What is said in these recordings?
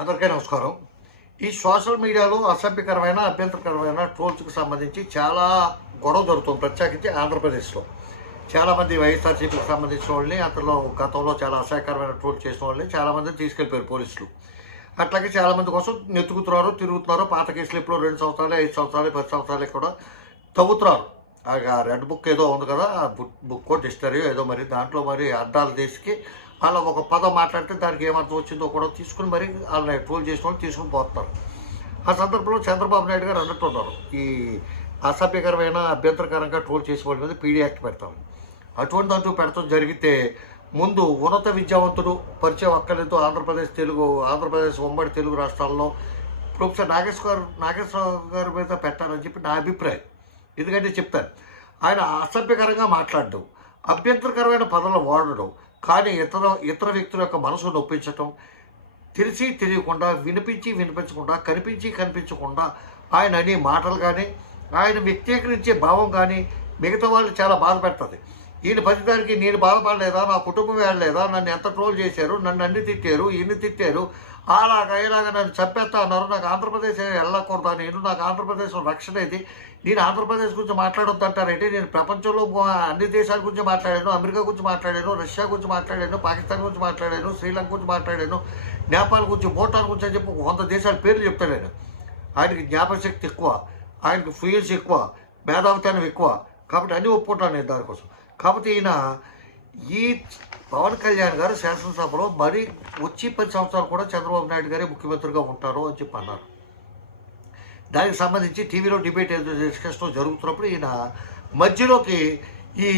అందరికీ నమస్కారం. ఈ సోషల్ మీడియాలో అసభ్యకరమైన అభ్యంతరకరమైన ట్రోల్స్కి సంబంధించి చాలా గొడవ జరుగుతుంది ప్రత్యేకించి ఆంధ్రప్రదేశ్లో. చాలామంది వైఎస్ఆర్సీపీకి సంబంధించిన వాళ్ళని అతను గతంలో చాలా అసహ్యకరమైన ట్రోల్ చేసిన వాళ్ళని చాలామంది తీసుకెళ్ళిపోయారు పోలీసులు. అట్లాగే చాలామంది కోసం నెత్తుకుతున్నారు తిరుగుతున్నారు పాత కేసులు ఇప్పుడు రెండు సంవత్సరాలు ఐదు సంవత్సరాలు పది సంవత్సరాలు కూడా తవ్వుతున్నారు. ఆ రెడ్ బుక్ ఏదో ఉంది కదా ఆ బుక్ బుక్ డిక్షనరీ ఏదో మరి దాంట్లో మరి అద్దాలు తీసుకి అలా ఒక పదం మాట్లాడితే దానికి ఏమర్థం వచ్చిందో కూడా తీసుకుని మరి వాళ్ళని ట్రోల్ చేసిన వాళ్ళు తీసుకుని పోతున్నారు ఆ సందర్భంలో చంద్రబాబు నాయుడు గారు అన్నట్టున్నారు ఈ అసభ్యకరమైన అభ్యంతరకరంగా ట్రోల్ చేసే వాళ్ళ మీద పీడీ యాక్ట్ పెడతాం. అటువంటి అంటూ పెడతాం జరిగితే ముందు ఉన్నత విద్యావంతుడు పరిచయం అక్కర్లేదు. ఆంధ్రప్రదేశ్ తెలుగు ఆంధ్రప్రదేశ్ ఉమ్మడి తెలుగు రాష్ట్రాల్లో ప్రొఫెసర్ నాగేశ్వర గారు నాగేశ్వరరావు గారి మీద పెట్టాలని చెప్పి నా అభిప్రాయం. ఎందుకంటే చెప్తాను. ఆయన అసభ్యకరంగా మాట్లాడడం. అభ్యంతరకరమైన పదాలు వాడడం. కానీ ఇతర ఇతర వ్యక్తుల యొక్క మనసు నొప్పించటం తెలిసి తెలియకుండా వినిపించి వినిపించకుండా కనిపించి కనిపించకుండా ఆయన అనే మాటలు కానీ ఆయన వ్యక్తీకరించే భావం కానీ మిగతా వాళ్ళు చాలా బాధ పెడుతుంది. ఈయన ప్రతిదానికి నేను బాధపడలేదా? నా కుటుంబం వెళ్ళలేదా నన్ను ఎంత ట్రోల్ చేశారు? నన్ను అన్ని తిట్టారు ఈయన్ని తిట్టారు. అలాగా ఇలాగా నన్ను చంపేస్తా అన్నారు. నాకు ఆంధ్రప్రదేశ్ వెళ్ళకూడదా? నేను నాకు ఆంధ్రప్రదేశ్లో రక్షణ ఇది నేను ఆంధ్రప్రదేశ్ గురించి మాట్లాడొద్దు అంటారంటే నేను ప్రపంచంలో అన్ని దేశాల గురించి మాట్లాడాను అమెరికా గురించి మాట్లాడాను రష్యా గురించి మాట్లాడాను పాకిస్తాన్ గురించి మాట్లాడాను శ్రీలంక గురించి మాట్లాడాను నేపాల్ గురించి భూటాన్ గురించి అని చెప్పి వంద దేశాల పేర్లు చెప్తాను నేను. ఆయనకి జ్ఞాపకశక్తి ఎక్కువ ఆయనకి ఫ్లూయెన్స్ ఎక్కువ మేధావితనం ఎక్కువ. కాబట్టి అన్నీ ఒప్పుకుంటాను నేను దానికోసం. కాబట్టి ఈయన ఈ పవన్ కళ్యాణ్ గారు శాసనసభలో మరి వచ్చి పది సంవత్సరాలు కూడా చంద్రబాబు నాయుడు గారే ముఖ్యమంత్రిగా ఉంటారు అని చెప్పి అన్నారు. దానికి సంబంధించి టీవీలో డిబేట్ డిస్కషన్ జరుగుతున్నప్పుడు ఈయన మధ్యలోకి ఈ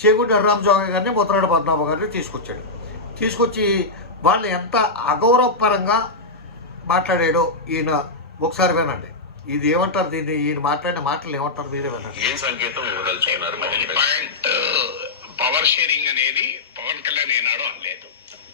చేగుండి రామ్ గారిని ముద్రాడ పద్మనాభ గారిని తీసుకొచ్చాడు. తీసుకొచ్చి వాళ్ళు ఎంత అగౌరవపరంగా మాట్లాడాడో ఈయన ఒకసారి వినండి. ఇది ఏమంటారు దీన్ని? ఈయన మాట్లాడిన మాటలు ఏమంటారు మీరే ఏం సంకేతం ఇవ్వదలుచుకున్నారు అది Pawan Kalyan? Point power sharing అనేది పవన్ కళ్యాణ్ ఏనాడు అనలేదు.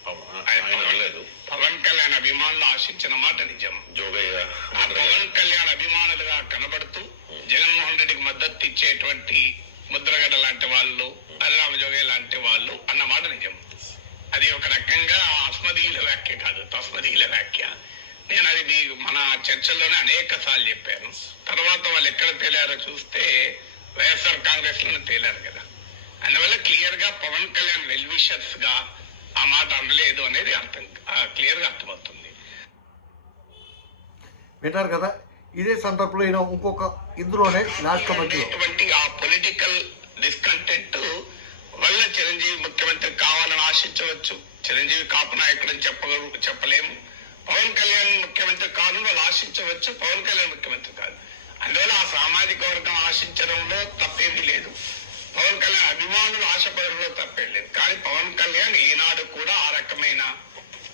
పవన్- ఆయన అనలేదు. పవన్ కళ్యాణ్ అభిమానులు ఆశించిన మాట నిజం. జోగయ్య పవన్ కళ్యాణ్ అభిమానులుగా కనబడుతూ జగన్మోహన్ రెడ్డికి మద్దతు ఇచ్చేటువంటి ముద్రగడ లాంటి వాళ్ళు హరిరామ జోగయ్య లాంటి వాళ్ళు అన్న మాట నిజం. అది ఒక రకంగా అస్మదీయుల వ్యాఖ్య కాదు తస్మదీయుల వ్యాఖ్య. నేను అది మీ మన చర్చల్లోనే అనేక సార్లు చెప్పాను. తర్వాత వాళ్ళు ఎక్కడ తేలారో చూస్తే వైఎస్ఆర్ కాంగ్రెస్లోనే తేలారు కదా. అందువల్ల క్లియర్గా పవన్ కళ్యాణ్ వెల్ విషర్స్గా ఆ మాట అనలేదు అనేది అర్థం క్లియర్గా అర్థమవుతుంది. విన్నారు కదా? ఇదే సందర్భంలో ఈయన ఇంకొక ఇందులోనే లాస్ట్ ఆ పొలిటికల్ డిస్కంటెంట్ వల్ల చిరంజీవి ముఖ్యమంత్రి కావాలని ఆశించవచ్చు. చిరంజీవి కాపు నాయకుడు అని చెప్పగల చెప్పలేము. ముఖ్యమంత్రి వాళ్ళు ఆశించవచ్చు పవన్ కళ్యాణ్ ముఖ్యమంత్రి కాదు. అందువల్ల ఆ సామాజిక వర్గం ఆశించడంలో తప్పేమీ లేదు. పవన్ కళ్యాణ్ అభిమానులు ఆశపడంలో తప్పేం లేదు. కానీ పవన్ కళ్యాణ్ ఈనాడు కూడా ఆ రకమైన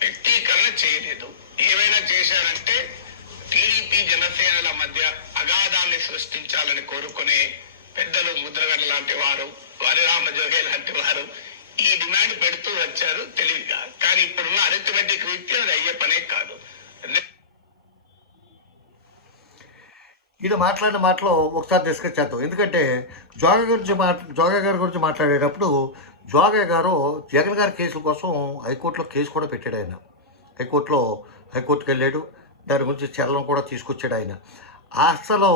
వ్యక్తీకరణ చేయలేదు. ఏమైనా చేశారంటే టీడీపీ జనసేనల మధ్య అగాధాన్ని సృష్టించాలని కోరుకునే పెద్దలు ముద్రగడ లాంటి వారు వరిరామ జోగే లాంటి వారు ఈ డిమాండ్ పెడుతూ వచ్చారు తెలివిగా. కానీ ఇప్పుడున్న అరిథమెటిక్ రీత్యా అది అయ్యే పనే కాదు. ఈయన మాట్లాడిన మాటలో ఒకసారి డిస్కస్ చేద్దాం. ఎందుకంటే జోగ గురించి మాట్ జోగ గారి గురించి మాట్లాడేటప్పుడు జోగ గారు జగన్ గారి కేసుల కోసం హైకోర్టులో కేసు కూడా పెట్టాడు ఆయన. హైకోర్టులో హైకోర్టుకి వెళ్ళాడు. దాని గురించి చలనం కూడా తీసుకొచ్చాడు ఆయన. అసలు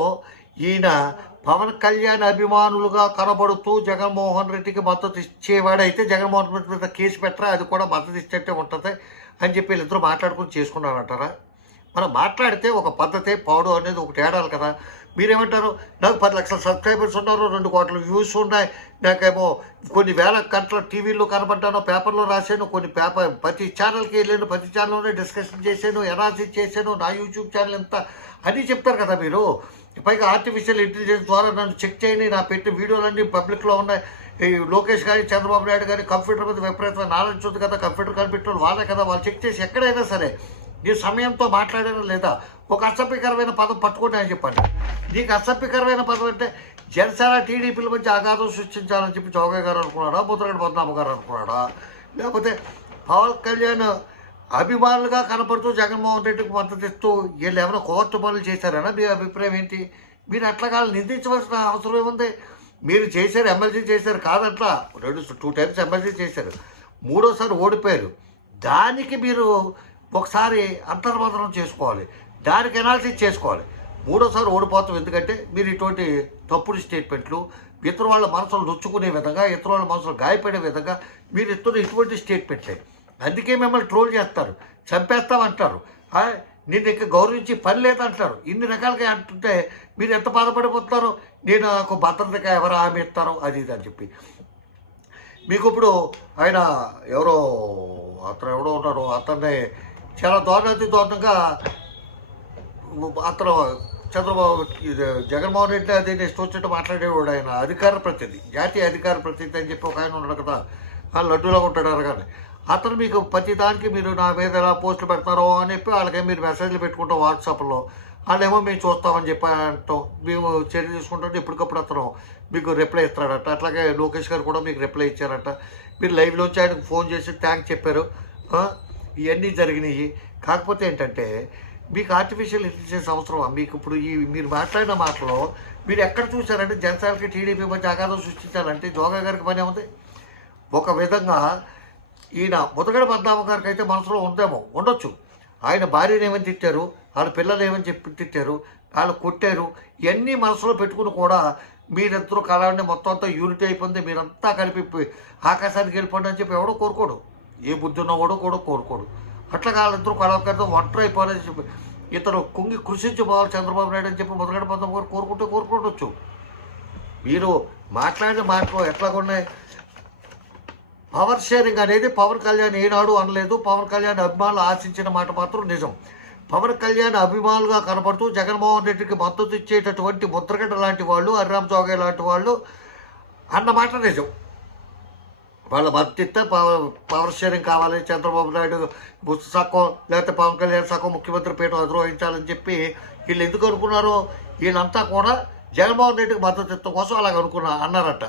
ఈయన పవన్ కళ్యాణ్ అభిమానులుగా కనబడుతూ జగన్మోహన్ రెడ్డికి మద్దతు ఇచ్చేవాడైతే జగన్మోహన్ రెడ్డి మీద కేసు పెట్టరా? అది కూడా మద్దతు ఇచ్చేట్టే ఉంటుంది అని చెప్పి వీళ్ళిద్దరూ మాట్లాడుకుని చేసుకున్నారంటారా? మనం మాట్లాడితే ఒక పద్ధతే పౌడు అనేది ఒకటి ఏడాలి కదా. మీరేమంటారు? నాకు పది లక్షల సబ్స్క్రైబర్స్ ఉన్నారు రెండు కోట్ల వ్యూస్ ఉన్నాయి. నాకేమో కొన్ని వేల గంటల టీవీలో కనబడ్డాను పేపర్లో రాశాను కొన్ని పేపర్ ప్రతి ఛానల్కి వెళ్ళాను ప్రతి ఛానల్లోనే డిస్కషన్ చేశాను ఎనాలిసిస్ చేశాను నా యూట్యూబ్ ఛానల్ ఎంత అని చెప్తారు కదా మీరు. పైగా ఆర్టిఫిషియల్ ఇంటెలిజెన్స్ ద్వారా నన్ను చెక్ చేయండి నా పెట్టిన వీడియోలన్నీ పబ్లిక్లో ఉన్నాయి. ఈ లోకేష్ గారి చంద్రబాబు నాయుడు గారి కంప్యూటర్ మీద విపరీతమైన నాలెడ్జ్ ఉంది కదా కంప్యూటర్ కనిపెట్టిన వాళ్ళే కదా వాళ్ళు చెక్ చేసి ఎక్కడైనా సరే నీ సమయంతో మాట్లాడారా లేదా? ఒక అసభ్యకరమైన పదం పట్టుకోండి అని చెప్పండి. నీకు అసభ్యకరమైన పదం అంటే జనసేన టీడీపీల మధ్య అగాధం సృష్టించాలని చెప్పి చౌకయ్య గారు అనుకున్నాడా? ముద్రగడ పద్మనాభ గారు అనుకున్నాడా? లేకపోతే పవన్ కళ్యాణ్ అభిమానులుగా కనపడుతూ జగన్మోహన్ రెడ్డికి మద్దతు ఇస్తూ వీళ్ళు ఏమైనా కోర్టు పనులు చేశారనా? మీ అభిప్రాయం ఏంటి? మీరు అట్లా కాదు నిందించవలసిన అవసరం ఏముంది? మీరు చేశారు ఎమ్మెల్సీ చేశారు కాదట్లా? రెండు టూ టైమ్స్ ఎమ్మెల్సీ చేశారు. మూడోసారి ఓడిపోయారు. దానికి మీరు ఒకసారి అంతర్మతనం చేసుకోవాలి. దానికి ఎనాలిసిస్ చేసుకోవాలి. మూడోసారి ఓడిపోతాం ఎందుకంటే మీరు ఇటువంటి తప్పుడు స్టేట్మెంట్లు ఇతర వాళ్ళ మనసులు నొచ్చుకునే విధంగా ఇతర వాళ్ళ మనసులు గాయపడే విధంగా మీరు ఇస్తున్న ఇటువంటి స్టేట్మెంట్లే అందుకే మిమ్మల్ని ట్రోల్ చేస్తారు. చంపేస్తామంటారు ఆ, నిన్ను ఇంకా గౌరవించి పని లేదంటారు. ఇన్ని రకాలుగా అంటుంటే మీరు ఎంత బాధపడిపోతున్నారో? నేను నాకు భద్రతగా ఎవరు హామీ ఇస్తారో? అది ఇది అని చెప్పి. మీకు ఇప్పుడు ఆయన ఎవరో అతను ఎవడో ఉన్నారు అతన్ని చాలా దారుణాతి దారుణంగా అతను చంద్రబాబు ఇది జగన్మోహన్ రెడ్డి అది నెక్స్ట్ వచ్చినట్టు మాట్లాడేవాడు ఆయన అధికార ప్రతినిధి జాతీయ అధికార ప్రతినిధి అని చెప్పి ఒక ఆయన ఉన్నాడు కదా వాళ్ళు లడ్డూలో ఉంటాడు అనగానే అతను మీకు ప్రతి దానికి మీరు నా మీద ఎలా పోస్టులు పెడతారో అని చెప్పి వాళ్ళకి మీరు మెసేజ్లు పెట్టుకుంటాం వాట్సాప్లో. వాళ్ళేమో మేము చూస్తామని చెప్పి అంటాం. మేము చర్య తీసుకుంటాం ఎప్పటికప్పుడు అతను మీకు రిప్లై ఇస్తాడట. అట్లాగే లోకేష్ గారు కూడా మీకు రిప్లై ఇచ్చారట. మీరు లైవ్లోంచి ఆయనకు ఫోన్ చేసి థ్యాంక్ చెప్పారు. ఇవన్నీ జరిగినాయి. కాకపోతే ఏంటంటే మీకు ఆర్టిఫిషియల్ ఇంటెలిజెన్స్ అవసరమా? మీకు ఇప్పుడు ఈ మీరు మాట్లాడిన మాటలో మీరు ఎక్కడ చూసారంటే జనసేనకి టీడీపీ మధ్య అగాధం సృష్టించాలంటే జోగా గారికి పని ఉంది ఒక విధంగా ఈయన ముదగడ పద్మామ గారికి అయితే మనసులో ఉందేమో ఉండొచ్చు. ఆయన భార్యను ఏమని తిట్టారు? వాళ్ళ పిల్లలు ఏమని చెప్పి తిట్టారు? వాళ్ళు కొట్టారు? ఇవన్నీ మనసులో పెట్టుకుని కూడా మీరిద్దరూ కలవండి మొత్తం అంతా యూనిటీ అయిపోయింది. మీరంతా కలిపి ఆకాశానికి వెళ్ళిపోండి అని చెప్పి ఎవడో కోరుకోడు. ఏ బుద్ధి ఉన్నా కూడా కోరుకోడు. అట్లా వాళ్ళిద్దరూ కలవకరితో ఒంటరి అయిపోవాలని చెప్పి ఇతను కుంగి కృషించి పోవాలి చంద్రబాబు నాయుడు అని చెప్పి ముదగడ పంతం గారు కోరుకుంటే కోరుకోవచ్చు మీరు మాట్లాడిన మాటలు ఎట్లాగున్నాయి పవర్ షేరింగ్ అనేది పవన్ కళ్యాణ్ ఏనాడు అనలేదు. పవన్ కళ్యాణ్ అభిమానులు ఆశించిన మాట మాత్రం నిజం. పవన్ కళ్యాణ్ అభిమానులుగా కనపడుతూ జగన్మోహన్ రెడ్డికి మద్దతు ఇచ్చేటటువంటి ముద్రగడ్డ లాంటి వాళ్ళు హరిరామ్ చౌగయ్య లాంటి వాళ్ళు అన్న మాట నిజం. వాళ్ళ మద్దతు పవర్ పవర్ షేరింగ్ కావాలి చంద్రబాబు నాయుడు బుస్ సక్కం లేకపోతే పవన్ కళ్యాణ్ సక్కం ముఖ్యమంత్రి పీఠం అధిరోహించాలని చెప్పి వీళ్ళు ఎందుకు అనుకున్నారో? వీళ్ళంతా కూడా జగన్మోహన్ రెడ్డికి మద్దతు కోసం అలాగ అనుకున్నా అన్నారట.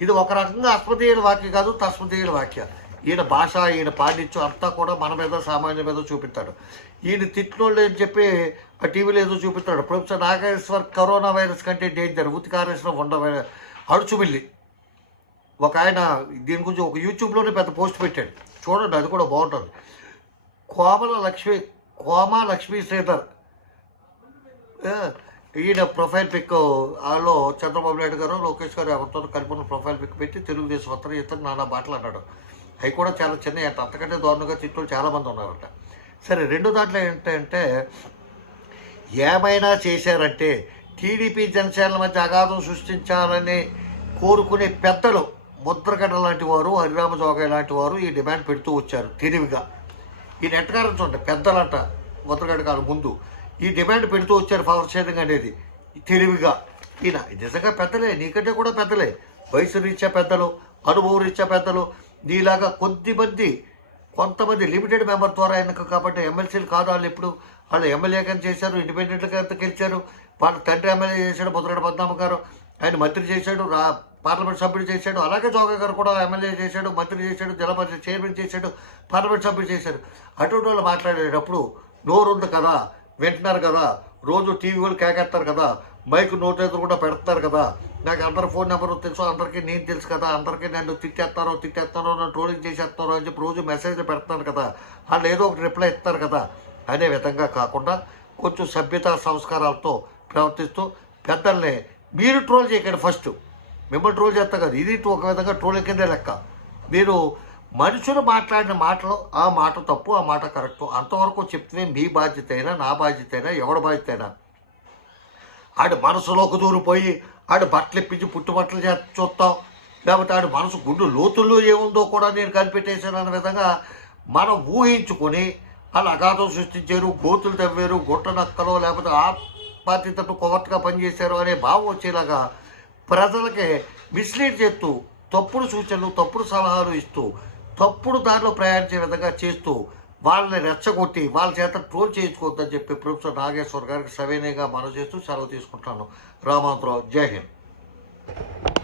ఇది ఒక రకంగా అస్మదీయుల వాక్యం కాదు తస్మదీయుల వాక్య. ఈయన భాష ఈయన పాండిత్యం అంతా కూడా మన మీద సామాన్య మీద చూపిస్తాడు. ఈయన తిట్లోళ్ళు అని చెప్పి ఆ టీవీలో ఏదో చూపిస్తాడు. ప్రొఫెసర్ నాగేశ్వర్ కరోనా వైరస్ కంటే డేంజర్ ఉతికారేసిన ఉండ అడుచుమిల్లి ఒక ఆయన దీని గురించి ఒక యూట్యూబ్లోనే పెద్ద పోస్ట్ పెట్టాడు. చూడండి అది కూడా బాగుంటుంది. కోమల లక్ష్మి కోమ లక్ష్మీ శ్రీధర్. ఈయన ప్రొఫైల్ పిక్ వాళ్ళు చంద్రబాబు నాయుడు గారు లోకేష్ గారు ఎవరితో కలిపిన ప్రొఫైల్ పిక్ పెట్టి తెలుగుదేశం వస్తారు ఇతను నానా మాటలు అన్నాడు అవి కూడా చాలా చిన్న అంట. అంతకంటే దారుణంగా తిట్లు చాలామంది ఉన్నారట. సరే రెండు దాంట్లో ఏంటంటే ఏమైనా చేశారంటే టీడీపీ జనసేనల మధ్య అగాధం సృష్టించాలని కోరుకునే పెద్దలు ముద్రగడ్డ లాంటి వారు హరిరామ జోగయ్య లాంటి వారు ఈ డిమాండ్ పెడుతూ వచ్చారు తెలివిగా ఈ నెట్టగారం చూడండి పెద్దలంట ముద్రగడ్డ కాదు ముందు. ఈ డిమాండ్ పెడుతూ వచ్చారు పవర్ షేరింగ్ అనేది తెలివిగా ఈయన నిజంగా పెద్దలే నీకంటే కూడా పెద్దలే. వయసు రీత్యా పెద్దలు అనుభవం రీత్యా పెద్దలు. నీలాగా కొద్దిమంది కొంతమంది లిమిటెడ్ మెంబర్ ద్వారా ఎన్నిక కాబట్టి ఎమ్మెల్సీలు కాదు వాళ్ళు ఎప్పుడు వాళ్ళు ఎమ్మెల్యేగా చేశారు ఇండిపెండెంట్గా గెలిచారు. వాళ్ళ తండ్రి ఎమ్మెల్యే చేశాడు ముద్రగడ పద్మనాభ గారు. ఆయన మంత్రి చేశాడు రా పార్లమెంట్ సభ్యుడు చేశాడు అలాగే జోగా గారు కూడా ఎమ్మెల్యే చేశాడు మంత్రి చేశాడు జిల్లా పరిషత్ చైర్మన్ చేశాడు పార్లమెంట్ సభ్యుడు చేశాడు అటువంటి వాళ్ళు మాట్లాడేటప్పుడు నోరుంది కదా వింటున్నారు కదా రోజు టీవీ వాళ్ళు కేకేస్తారు కదా మైక్ నోట్ కూడా పెడతారు కదా నాకు అందరి ఫోన్ నెంబర్ తెలుసు అందరికీ నేను తెలుసు కదా అందరికీ నన్ను తిట్టేస్తారో తిట్టేస్తారో నన్ను ట్రోలింగ్ చేసేస్తారో అని చెప్పి రోజు మెసేజ్లు పెడతారు కదా వాళ్ళు ఏదో ఒకటి రిప్లై ఇస్తారు కదా అనే విధంగా కాకుండా కొంచెం సభ్యత సంస్కారాలతో ప్రవర్తిస్తూ పెద్దల్ని మీరు ట్రోల్ చేయకండి ఫస్ట్. మిమ్మల్ని ట్రోల్ చేస్తా కదా. ఇది ఒక విధంగా ట్రోల్ కిందే లెక్క. మీరు మనుషులు మాట్లాడిన మాటలు ఆ మాట తప్పు ఆ మాట కరెక్ట్ అంతవరకు చెప్తే మీ బాధ్యత అయినా నా బాధ్యత అయినా ఎవడి బాధ్యత అయినా ఆడి మనసులోకి దూరిపోయి ఆడు బట్టలు ఇప్పించి పుట్టుబట్టలు చే చూస్తాం. లేకపోతే ఆడి మనసు గుండు లోతుల్లో ఏముందో కూడా నేను కనిపెట్టేశాను అనే విధంగా మనం ఊహించుకొని వాళ్ళు అగాధం సృష్టించారు గోతులు తవ్వారు గుట్ట నక్కలో లేకపోతే ఆ పార్టీ తట్టు పనిచేశారు అనే భావం వచ్చేలాగా ప్రజలకి మిస్లీడ్ చేస్తూ తప్పుడు సూచనలు తప్పుడు సలహాలు ఇస్తూ తప్పుడు దారిలో ప్రయాణించే విధంగా చేస్తూ వాళ్ళని రెచ్చగొట్టి వాళ్ళ చేత ట్రోల్ చేయించుకోవద్దని చెప్పి ప్రొఫెసర్ నాగేశ్వర్ గారికి సవినయంగా మనం చేస్తూ సెలవు తీసుకుంటాను రామాంతరావు జై హింద్.